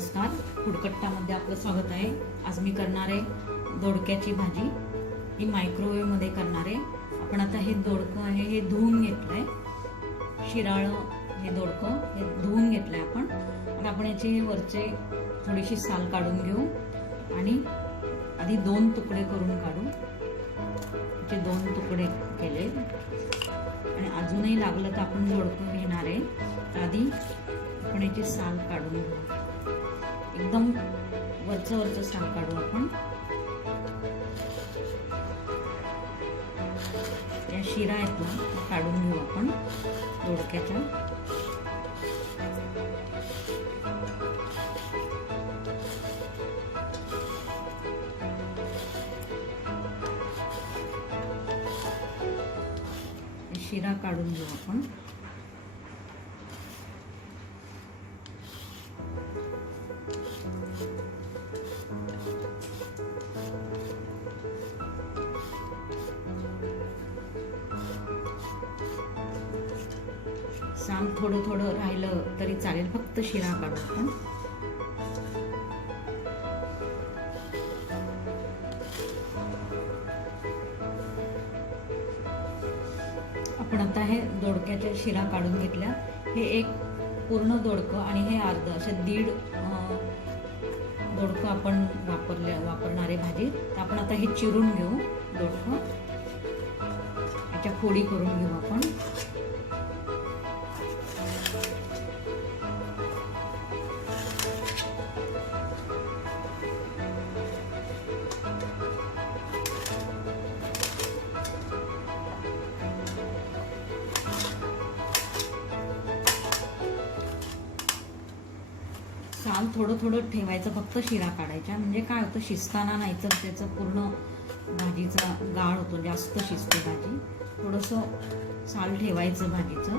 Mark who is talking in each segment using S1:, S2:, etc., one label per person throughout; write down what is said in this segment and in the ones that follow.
S1: नमस्कार. फुडकट्टामध्ये आपलं स्वागत आहे. आज मी करणार आहे दोडक्याची भाजी. ही मायक्रोवेव्हमध्ये करणार आहे. आपण आता हे दोडकं आहे हे धुवून घेतलं आहे शिराळं हे दोडकं हे धुवून घेतलं आहे आपण. आणि आपण याचे वरचे थोडीशी साल काढून घेऊ आणि आधी दोन तुकडे करून काढू. याचे दोन तुकडे केले. आणि अजूनही लागलं तर आपण दोडकं घेणार आहे. तर आधी आपण याची साल काढून घेऊ. एकदम वरचं वरचं साल काढू आपण. त्या शिरा आहेत ना काढून घेऊ आपण दोडक्याच्या. शिरा काढून घेऊ आपण. सांग थोडं थोडं राहिलं तरी चालेल फक्त शिरा काढू आपण. आपण आता हे दोडक्याच्या शिरा काढून घेतल्या. हे एक पूर्ण दोडकं आणि हे अर्ध असे दीड दोडकं आपण वापरल्या वापरणारे भाजी. तर आपण आता हे चिरून घेऊ दोडकं. याच्या फोडी करून घेऊ आपण. थोडं थोडं ठेवायचं फक्त शिरा काढायच्या म्हणजे काय होतं शिजताना नाही तर त्याचं पूर्ण भाजीचा गाळ होतो जास्त शिजते भाजी. थोडंसं साल ठेवायचं भाजीचं.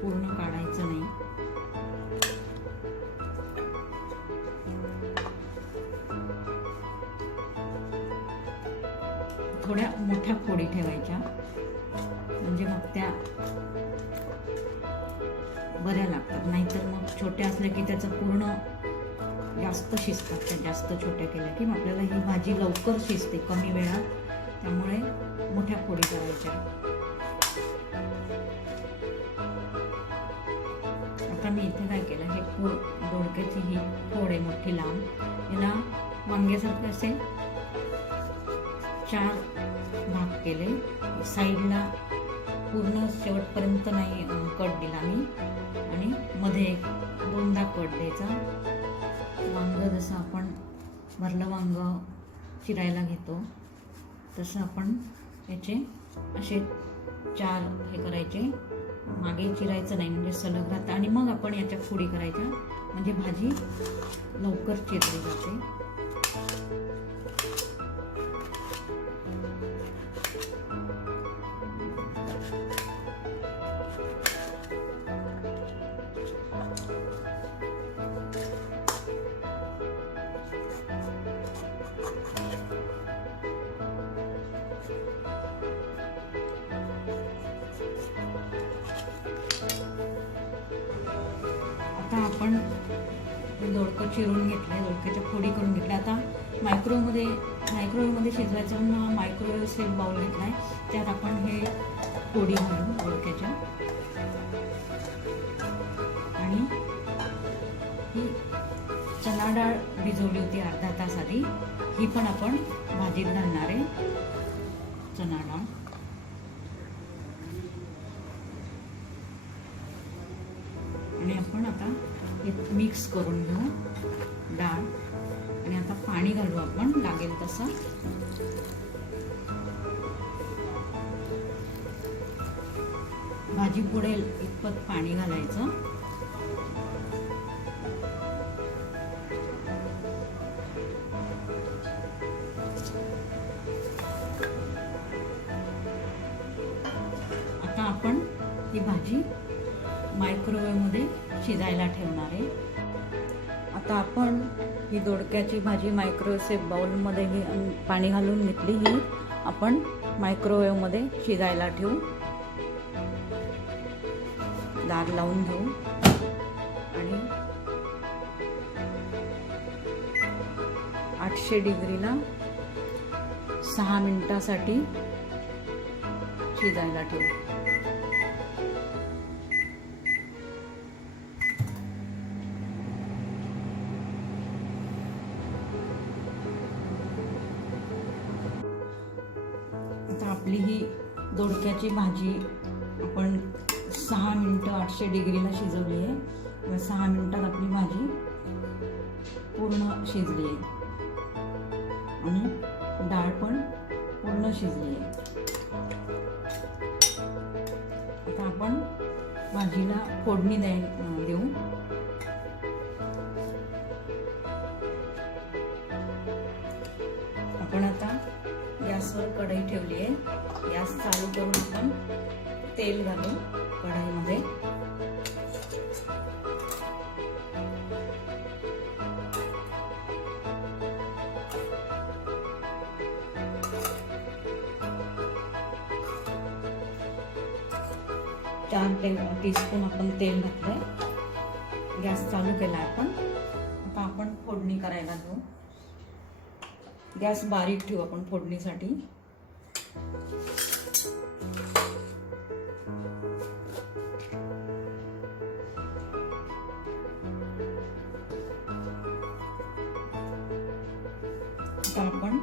S1: पूर्ण काढायचं नाही. थोड्या मोठ्या फोडी ठेवायच्या. म्हणजे मग त्या बऱ्या लागतात. नाहीतर मग छोट्या असल्या की त्याचं पूर्ण जास्त शिजतात त्या जास्त छोट्या केल्या की मग आपल्याला ही भाजी लवकर शिजते कमी वेळात. त्यामुळे मोठ्या फोडी करायच्या. आता मी इथे काय केलं हे पूर दोडक्याची ही फोड आहे मोठी लांब. याला वांग्यासारखं असे चार भाग केले. साईडला पूर्ण शेवटपर्यंत नाही कट दिला मी. आणि मध्ये एक दोनदा कट द्यायचा. वांग जसं आपण भरलं वांग चिरायला घेतो तसं आपण याचे असे चार हे करायचे. मागे चिरायचं नाही म्हणजे सलग राहतं. आणि मग आपण याच्या फोडी करायच्या. म्हणजे भाजी लवकर चिरली जाते. आता आपण दोडकं चिरून घेतलंय दोडक्याच्या फोडी करून घेतल्या. आता मायक्रोवेमध्ये मायक्रोवेव्हमध्ये शिजवायचं म्हणून मायक्रोवेव्ह सेफ बाउल घेतलाय. त्यात आपण हे फोडी घालू दोडक्याच्या. आणि ही चना डाळ भिजवली होती अर्धा तास आधी. ही पण आपण भाजीत घालणार आहे. चना डाळ. आणि आपण आता हे मिक्स करून घेऊ डाळ. आणि आता पाणी घालू आपण लागेल तसं. भाजी बुडेल इतपत पाणी घालायचं. आता आपण ही भाजी मायक्रोवेव्हमध्ये शिजायला ठेवणार आहे. आता आपण ही दोडक्याची भाजी मायक्रोवेव्ह बाउलमध्ये ही पाणी घालून घेतली ही. आपण मायक्रोवेव्हमध्ये शिजायला ठेवू. दाग लावून घेऊ. आणि आठशे डिग्रीला सहा मिनटासाठी शिजायला ठेवू. आपली ही दोडक्याची भाजी आपण सहा मिनटं आठशे डिग्रीला शिजवली आहे. व सहा मिनटात आपली भाजी पूर्ण शिजली आहे. आणि डाळ पण पूर्ण शिजली आहे. आता आपण भाजीला फोडणी द्याय देऊ. गॅसवर कढई ठेवली आहे. गॅस चालू करून आपण तेल घालू कढईमध्ये. चार टेबल टीस्पून आपण तेल घातलंय. गॅस चालू केला आपण. गॅस बारीक ठेवू आपण फोडणीसाठी. आता आपण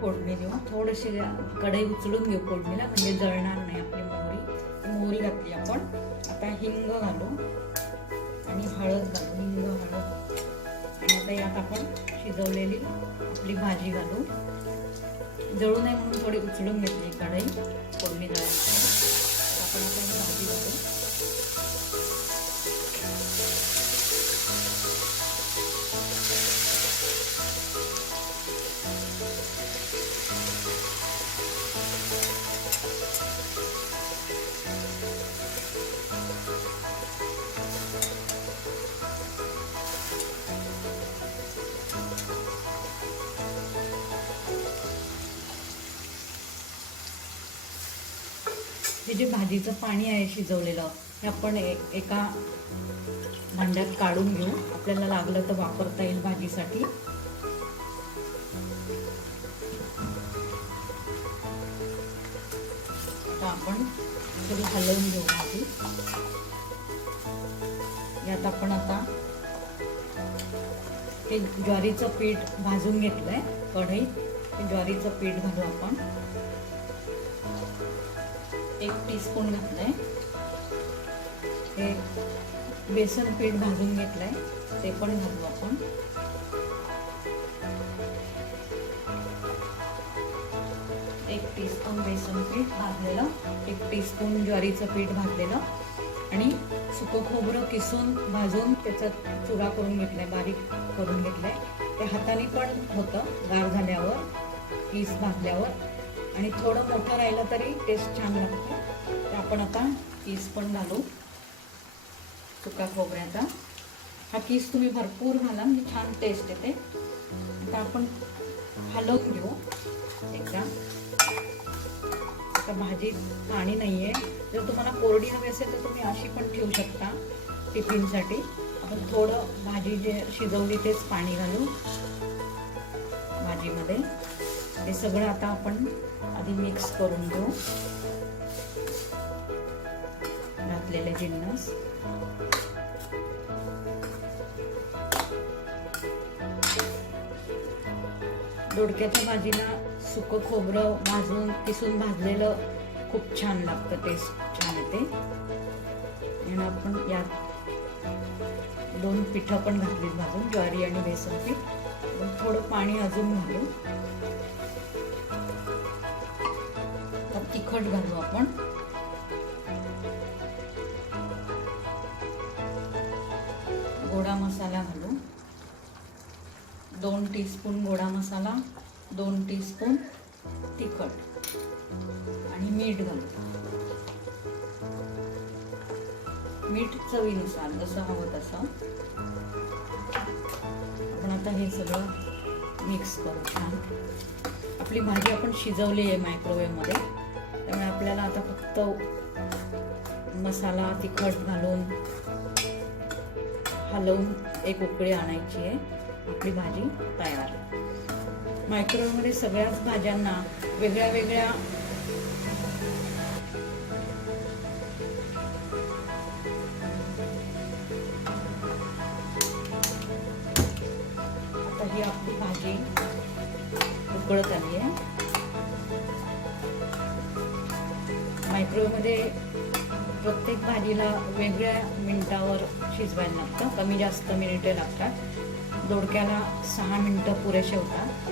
S1: फोडणी देऊ. थोडेसे कढई उचलून घेऊ फोडणीला म्हणजे जळणार नाही आपली मोहरी. मोहरी घातली आपण. आता हिंग घालू. आणि हळद घालू. हिंग हळद. आणि आता यात आपण शिजवलेली आपली भाजी घालू जळू नये म्हणून थोडी उचलून घेतली कढई फोडणी जळायची आपण आता भाजी घालू हे जे भाजीचं पाणी आहे शिजवलेलं हे आपण एका भांड्यात काढून घेऊ. आपल्याला लागलं तर वापरता येईल भाजीसाठी. आपण थोडी हलवून घेऊ भाजी. यात आपण आता हे ज्वारीचं पीठ भाजून घेतलंय कढईत. ज्वारीचं पीठ घालू आपण. एक टीस्पून घातलंय. हे बेसन पीठ भाजून घेतलंय. ते पण घालू आपण. एक टीस्पून बेसन पीठ भाजलेलं एक टीस्पून ज्वारीचं पीठ भाजलेलं आणि सुकं खोबरं किसून भाजून त्याचा चुरा करून घेतलाय बारीक करून घेतलाय. ते हाताने पण होतं गार झाल्यावर पीस भाजल्यावर. आणि थोडं मोठं राहिलं तरी टेस्ट छान लागते. तर आपण आता किस पण घालू. सुका खोबऱ्याचा. हा किस तुम्ही भरपूर घाला म्हणजे छान टेस्ट येते. आता आपण हलवून घेऊ. एकदा. आता भाजीत पाणी नाही आहे जर तुम्हाला कोरडी हवी असेल तर तुम्ही अशी पण ठेवू शकता टिफिनसाठी. आपण थोडं भाजी जे शिजवली तेच पाणी घालू. भाजीमध्ये. हे सगळं आता आपण आधी मिक्स करून घेऊ. घातलेले जिन्नस. दोडक्याच्या भाजीला सुकं खोबरं भाजून किसून भाजलेलं खूप छान लागतं टेस्ट छान येते आणि आपण यात दोन पिठं पण घातलीत भाजून ज्वारी आणि बेसन पीठ. थोडं पाणी अजून घालू. तिखट घालू आपण. गोडा मसाला घालू. दोन टीस्पून गोडा मसाला दोन टीस्पून तिखट आणि मीठ घालू. मीठ चवीनुसार जसं हवं तसं. आपण आता हे सगळं मिक्स करू छान आपली भाजी आपण शिजवली आहे मायक्रोवेव्हमध्ये त्यामुळे आपल्याला आता फक्त मसाला तिखट घालून हलवून एक उकळी आणायची आहे. आपली भाजी तयार. मायक्रोवेव्हमध्ये सगळ्याच भाज्यांना वेगळ्या वेगळ्या आपली भाजी उकळत आली आहे. मायक्रोवेव्हमध्ये प्रत्येक भाजीला वेगळ्या मिनटावर शिजवायला लागतं. कमी जास्त मिनिटे लागतात. दोडक्याला सहा मिनटं पुरेसे होतात.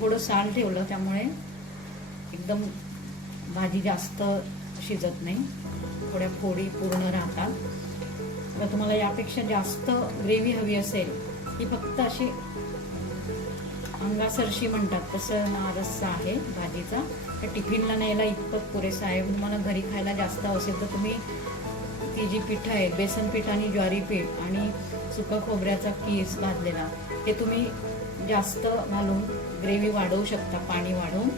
S1: थोडं साल ठेवलं त्यामुळे एकदम भाजी जास्त शिजत नाही. थोड्या फोडी पूर्ण राहतात. जर तुम्हाला यापेक्षा जास्त ग्रेव्ही हवी असेल ही फक्त अशी अंगासरशी म्हणतात. तसं हा रस्सा आहे भाजीचा. त्या टिफिनला न्यायला इतकं पुरेसं आहे. तुम्हाला घरी खायला जास्त असेल तर तुम्ही ती जी पीठ आहे बेसन पीठ आणि ज्वारी पीठ आणि सुका खोबऱ्याचा कीस भाजलेला हे तुम्ही जास्त घालून ग्रेव्ही वाढवू शकता पाणी वाढवून.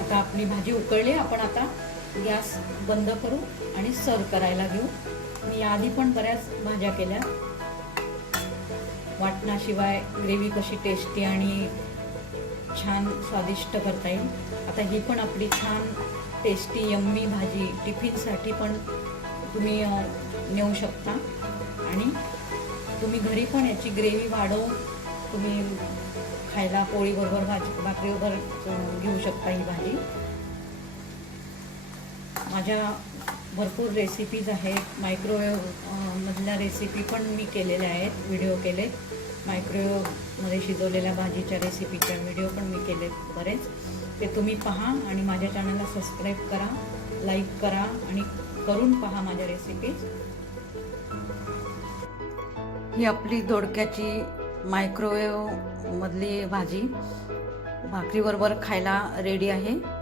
S1: आता आपली भाजी उकळली आपण आता गॅस बंद करू आणि सर्व करायला घेऊ. मी आधी पण बऱ्याच भाज्या केल्या. वाटणाशिवाय ग्रेव्ही कशी टेस्टी आणि छान स्वादिष्ट करता येईल. आता ही पण आपली छान टेस्टी यम्मी भाजी टिफिनसाठी पण तुम्ही नेऊ शकता. आणि तुम्ही घरी पण याची ग्रेव्ही वाढवून तुम्ही खायला पोळीबरोबर भाजी भाकरीबरोबर घेऊ शकता ही भाजी. माझ्या भरपूर रेसिपीज आहेत. मायक्रोवेव्ह मधल्या रेसिपी पण मी केलेल्या आहेत व्हिडिओ केले मायक्रोवेव्हमध्ये शिजवलेल्या भाजीच्या रेसिपीच्या व्हिडिओ पण मी केले बरेच. ते तुम्ही पहा आणि माझ्या चॅनलला सबस्क्राईब करा लाईक करा आणि करून पहा माझ्या रेसिपीज ही आपली दोडक्याची मायक्रोवेव्हमधली भाजी. भाकरीबरोबर खायला रेडी आहे.